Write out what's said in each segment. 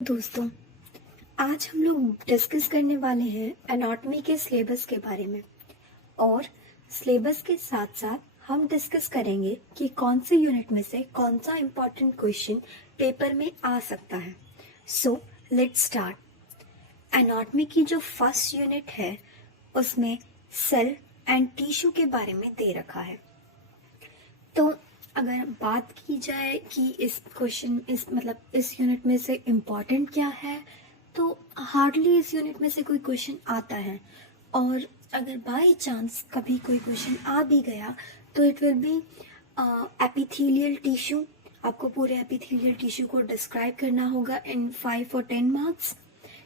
दोस्तों, आज हम लोग डिस्कस करने वाले हैं एनाटॉमी के सिलेबस के बारे में। और सिलेबस के साथ साथ हम डिस्कस करेंगे कि कौन से यूनिट में से कौन सा इम्पोर्टेंट क्वेश्चन पेपर में आ सकता है। So let's start. एनाटॉमी की जो फर्स्ट यूनिट है उसमें सेल एंड टिश्यू के बारे में दे रखा है। तो अगर बात की जाए कि इस यूनिट में से इम्पोर्टेंट क्या है, तो हार्डली इस यूनिट में से कोई क्वेश्चन आता है। और अगर बाय चांस कभी कोई क्वेश्चन आ भी गया तो it will be epithelial tissue. आपको पूरे एपिथेलियल टिश्यू को डिस्क्राइब करना होगा इन 5 और 10 मार्क्स।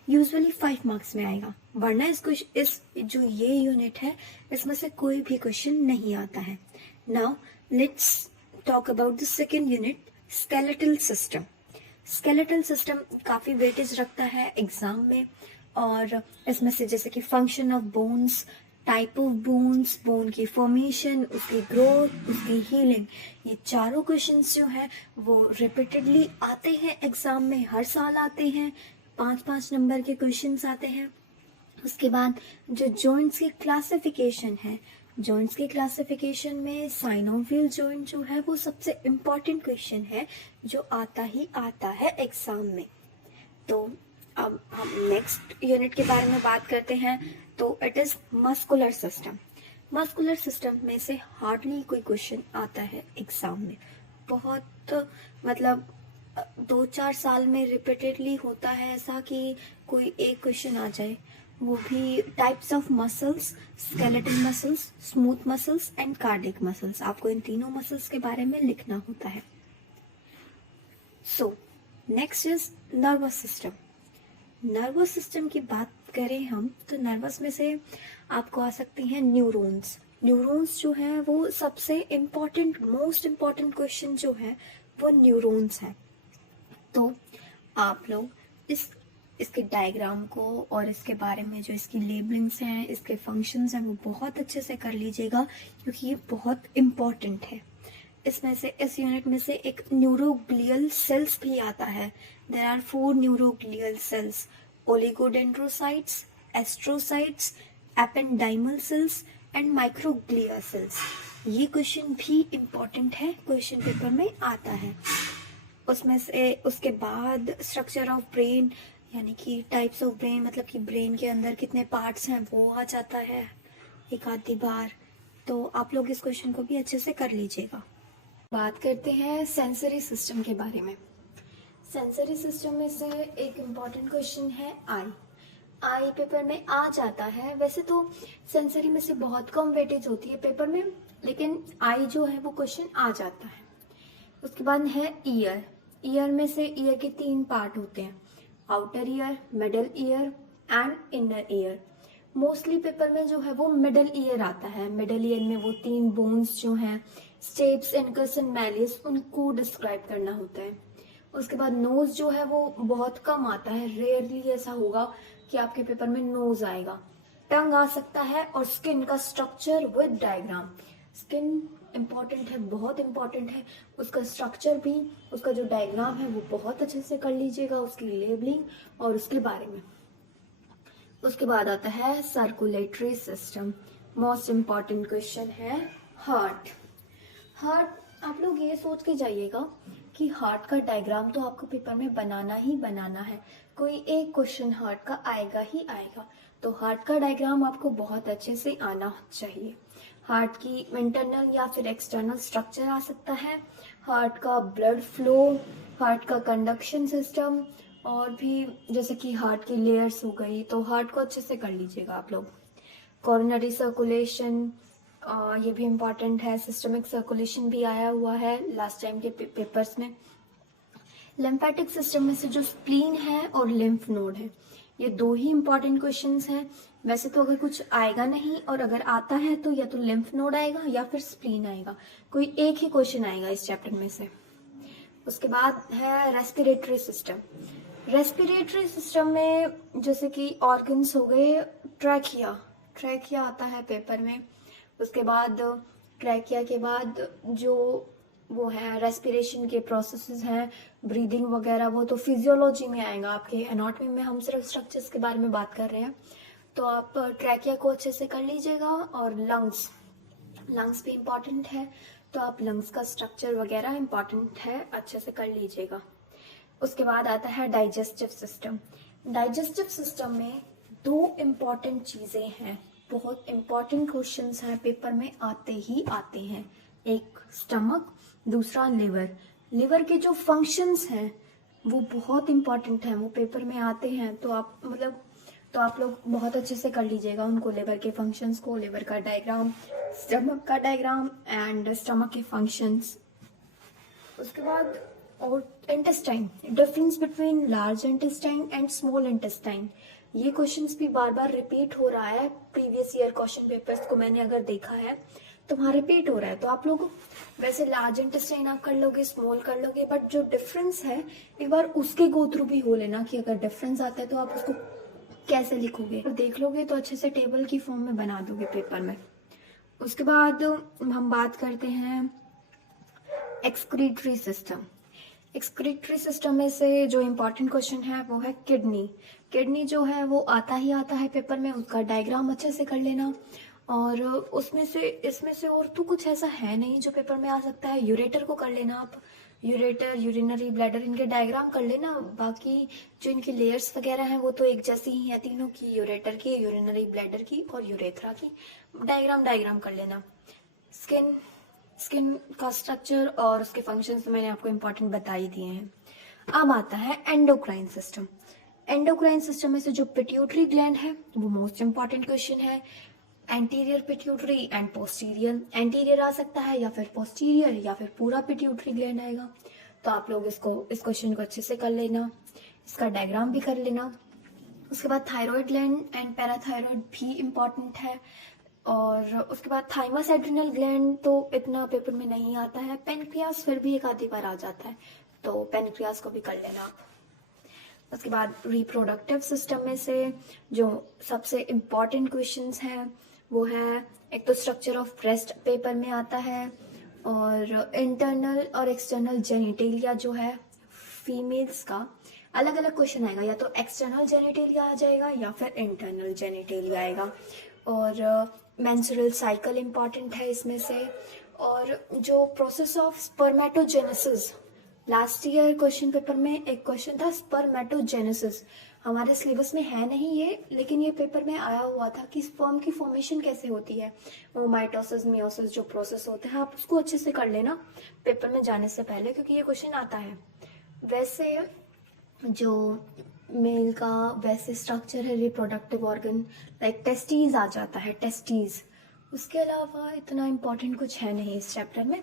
यूजुअली 5 मार्क्स में आएगा, वरना इस जो ये यूनिट है इसमें से कोई भी क्वेश्चन नहीं आता है। Now let's talk about the second unit, skeletal system. Skeletal system काफी वेटेज रखता है एग्जाम में, और इसमें से जैसे कि function of bones, type of bones, bone की फॉर्मेशन, उसकी ग्रोथ, उसकी हीलिंग, ये चारों क्वेश्चंस जो है वो रिपीटेडली आते हैं एग्जाम में, हर साल आते हैं। 5-5 नंबर के क्वेश्चंस आते हैं। उसके बाद जो जॉइंट्स की क्लासिफिकेशन है, जॉइंट्स की क्लासिफिकेशन में साइनोवियल जॉइंट जो है वो सबसे इम्पॉर्टेंट क्वेश्चन है जो आता ही आता है एग्जाम में। तो अब हम नेक्स्ट यूनिट के बारे में बात करते हैं। तो it is muscular system. Muscular system में से हार्डली कोई क्वेश्चन आता है एग्जाम में। बहुत मतलब 2-4 साल में रिपीटेडली होता है ऐसा कि कोई एक क्वेश्चन आ जाए, वो भी types of muscles, skeletal muscles, smooth muscles and cardiac muscles. आपको इन तीनों मसल्स के बारे में लिखना होता है। So next is nervous system. Nervous system की बात करें हम तो नर्वस में से आपको आ सकती हैं न्यूरॉन्स। न्यूरॉन्स जो है वो सबसे इम्पॉर्टेंट, मोस्ट इम्पॉर्टेंट क्वेश्चन जो है वो न्यूरॉन्स है। तो आप लोग इसके डायग्राम को और इसके बारे में जो इसकी लेबलिंग्स हैं, इसके फंक्शंस हैं, वो बहुत अच्छे से कर लीजिएगा क्योंकि ये बहुत इम्पॉर्टेंट है। इसमें से इस यूनिट में से एक न्यूरोग्लियल सेल्स भी आता है। There are 4 neuroglial cells, oligodendrocytes, astrocytes, ependymal cells and microglia cells. ये क्वेश्चन भी इम्पॉर्टेंट है, क्वेश्चन पेपर में आता है। उसमें से उसके बाद स्ट्रक्चर ऑफ ब्रेन, यानी कि टाइप्स ऑफ ब्रेन, मतलब कि ब्रेन के अंदर कितने पार्ट्स हैं वो आ जाता है एक आधी बार। तो आप लोग इस क्वेश्चन को भी अच्छे से कर लीजिएगा। बात करते हैं सेंसरी सिस्टम के बारे में। सेंसरी सिस्टम में से एक इम्पॉर्टेंट क्वेश्चन है आई पेपर में आ जाता है। वैसे तो सेंसरी में से बहुत कम वेटेज होती है पेपर में, लेकिन आई जो है वो क्वेश्चन आ जाता है। उसके बाद है ईयर। ईयर में से ईयर के 3 पार्ट होते हैं, outer ear, middle ear and inner ear. Mostly paper में जो है वो मिडल ईयर आता है। मिडल ईयर में वो 3 बोन्स जो हैं, स्टेप्स, इनकस एंड मैलिस, उनको डिस्क्राइब करना होता है। उसके बाद नोज जो है वो बहुत कम आता है, रेयरली ऐसा होगा कि आपके पेपर में नोज आएगा। टंग आ सकता है और स्किन का structure with diagram. Skin important है, बहुत इम्पॉर्टेंट है। उसका स्ट्रक्चर भी, उसका जो डायग्राम है वो बहुत अच्छे से कर लीजिएगा, उसकी लेबलिंग और उसके बारे में। उसके बाद आता है circulatory system. Most important question है हार्ट। हार्ट आप लोग ये सोच के जाइएगा कि हार्ट का डायग्राम तो आपको पेपर में बनाना ही बनाना है। कोई एक क्वेश्चन हार्ट का आएगा ही आएगा। तो हार्ट का डायग्राम आपको बहुत अच्छे से आना चाहिए। हार्ट की इंटरनल या फिर एक्सटर्नल स्ट्रक्चर आ सकता है, हार्ट का ब्लड फ्लो, हार्ट का कंडक्शन सिस्टम, और भी जैसे कि हार्ट की लेयर्स हो गई। तो हार्ट को अच्छे से कर लीजिएगा आप लोग। कोरोनरी सर्कुलेशन, ये भी इम्पॉर्टेंट है। सिस्टमिक सर्कुलेशन भी आया हुआ है लास्ट टाइम के पेपर्स में। लिम्फेटिक सिस्टम में से जो स्प्लीन है और लिम्फ नोड है, ये 2 ही इम्पॉर्टेंट क्वेश्चंस हैं। वैसे तो अगर कुछ आएगा नहीं, और अगर आता है तो या तो लिम्फ नोड आएगा या फिर स्प्लीन आएगा, कोई एक ही क्वेश्चन आएगा इस चैप्टर में से। उसके बाद है रेस्पिरेटरी सिस्टम। रेस्पिरेटरी सिस्टम में जैसे कि ऑर्गन्स हो गए, ट्रैकिया आता है पेपर में। उसके बाद ट्रैकिया के बाद जो वो है रेस्पिरेशन के प्रोसेसेस हैं, ब्रीदिंग वगैरह वो तो फिजियोलॉजी में आएगा। आपके एनाटॉमी में हम सिर्फ स्ट्रक्चर्स के बारे में बात कर रहे हैं। तो आप ट्रैकिया को अच्छे से कर लीजिएगा। और लंग्स भी इम्पॉर्टेंट है, तो आप लंग्स का स्ट्रक्चर वगैरह इम्पॉर्टेंट है, अच्छे से कर लीजिएगा। उसके बाद आता है डाइजेस्टिव सिस्टम। डाइजेस्टिव सिस्टम में 2 इम्पॉर्टेंट चीज़ें हैं, बहुत इम्पॉर्टेंट क्वेश्चंस हैं, पेपर में आते ही आते हैं। एक स्टमक, दूसरा लिवर। लिवर के जो फंक्शंस हैं वो बहुत इम्पॉर्टेंट हैं, वो पेपर में आते हैं। तो आप लोग बहुत अच्छे से कर लीजिएगा उनको, लिवर के फंक्शंस को, लिवर का डायग्राम, स्टमक का डायग्राम एंड स्टमक के फंक्शंस। उसके बाद और intestine, difference between large intestine and small intestine. ये क्वेश्चंस भी बार बार रिपीट हो रहा है, प्रीवियस ईयर क्वेश्चन पेपर्स को मैंने अगर देखा है तो वहाँ रिपीट हो रहा है। तो आप लोग वैसे लार्ज इंटेस्टाइन आप कर लोगे, स्मॉल कर लोगे, बट जो डिफरेंस है एक बार उसके गो थ्रू भी हो लेना कि अगर डिफरेंस आता है तो आप उसको कैसे लिखोगे। तो देख लोगे तो अच्छे से टेबल की फॉर्म में बना दोगे पेपर में। उसके बाद हम बात करते हैं एक्सक्रीटरी सिस्टम। एक्सक्रीटरी सिस्टम में से जो इम्पोर्टेंट क्वेश्चन है वो है किडनी। किडनी जो है वो आता ही आता है पेपर में, उसका डायग्राम अच्छे से कर लेना। और इसमें से और तो कुछ ऐसा है नहीं जो पेपर में आ सकता है। यूरेटर को कर लेना आप, यूरेटर, यूरिनरी ब्लैडर, इनके डायग्राम कर लेना। बाकी जो इनकी लेयर्स वगैरह हैं वो तो एक जैसी ही है तीनों की, यूरेटर की, यूरिनरी ब्लैडर की और यूरेथ्रा की। डायग्राम कर लेना। स्किन का स्ट्रक्चर और उसके फंक्शंस मैंने आपको इम्पोर्टेंट बता ही दिए हैं। अब आता है एंडोक्राइन सिस्टम। एंडोक्राइन सिस्टम में से जो पिट्यूटरी ग्लैंड है वो मोस्ट इम्पॉर्टेंट क्वेश्चन है। Anterior pituitary and posterior, anterior आ सकता है या फिर पोस्टीरियर या फिर पूरा पिट्यूटरी ग्लैंड आएगा। तो आप लोग इस क्वेश्चन को अच्छे से कर लेना, इसका डायग्राम भी कर लेना। उसके बाद थायराइड ग्लैंड एंड पैराथायराइड भी इम्पॉर्टेंट है। और उसके बाद थाइमस एड्रिनल ग्लैंड तो इतना पेपर में नहीं आता है। पेनक्रियास फिर भी एक आधी बार आ जाता है, तो पेनक्रियास को भी कर लेना आप। उसके बाद रिप्रोडक्टिव सिस्टम में से जो सबसे इम्पॉर्टेंट क्वेश्चंस हैं वो है, एक तो स्ट्रक्चर ऑफ ब्रेस्ट पेपर में आता है, और इंटरनल और एक्सटर्नल जेनिटेलिया जो है फीमेल्स का अलग अलग क्वेश्चन आएगा, या तो एक्सटर्नल जेनिटेलिया आ जाएगा या फिर इंटरनल जेनिटेलिया आएगा। और मेंस्ट्रुअल साइकिल इम्पॉर्टेंट है इसमें से। और जो process of spermatogenesis, last year question paper में एक क्वेश्चन था स्पर्मेटोजेनेसिस, हमारे सिलेबस में है नहीं ये, लेकिन ये पेपर में आया हुआ था कि स्पर्म की फॉर्मेशन कैसे होती है, वो माइटोसिस मियोसिस जो प्रोसेस होते हैं, आप उसको अच्छे से कर लेना पेपर में जाने से पहले, क्योंकि ये क्वेश्चन आता है। वैसे जो मेल का वैसे स्ट्रक्चर है रिप्रोडक्टिव ऑर्गन, लाइक टेस्टीज आ जाता है, टेस्टीज। उसके अलावा इतना इम्पोर्टेंट कुछ है नहीं इस चैप्टर में।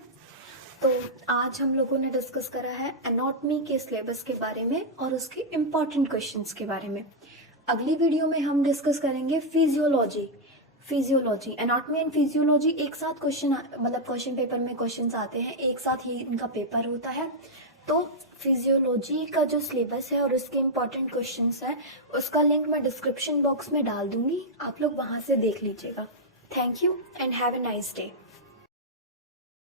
तो आज हम लोगों ने डिस्कस करा है एनाटॉमी के सिलेबस के बारे में और उसके इम्पॉर्टेंट क्वेश्चंस के बारे में। अगली वीडियो में हम डिस्कस करेंगे फिजियोलॉजी, एनाटॉमी एंड फिजियोलॉजी एक साथ क्वेश्चन पेपर में क्वेश्चंस आते हैं, एक साथ ही इनका पेपर होता है। तो फिजियोलॉजी का जो सिलेबस है और उसके इम्पॉर्टेंट क्वेश्चंस है उसका लिंक मैं डिस्क्रिप्शन बॉक्स में डाल दूंगी, आप लोग वहां से देख लीजिएगा। Thank you and have a nice day.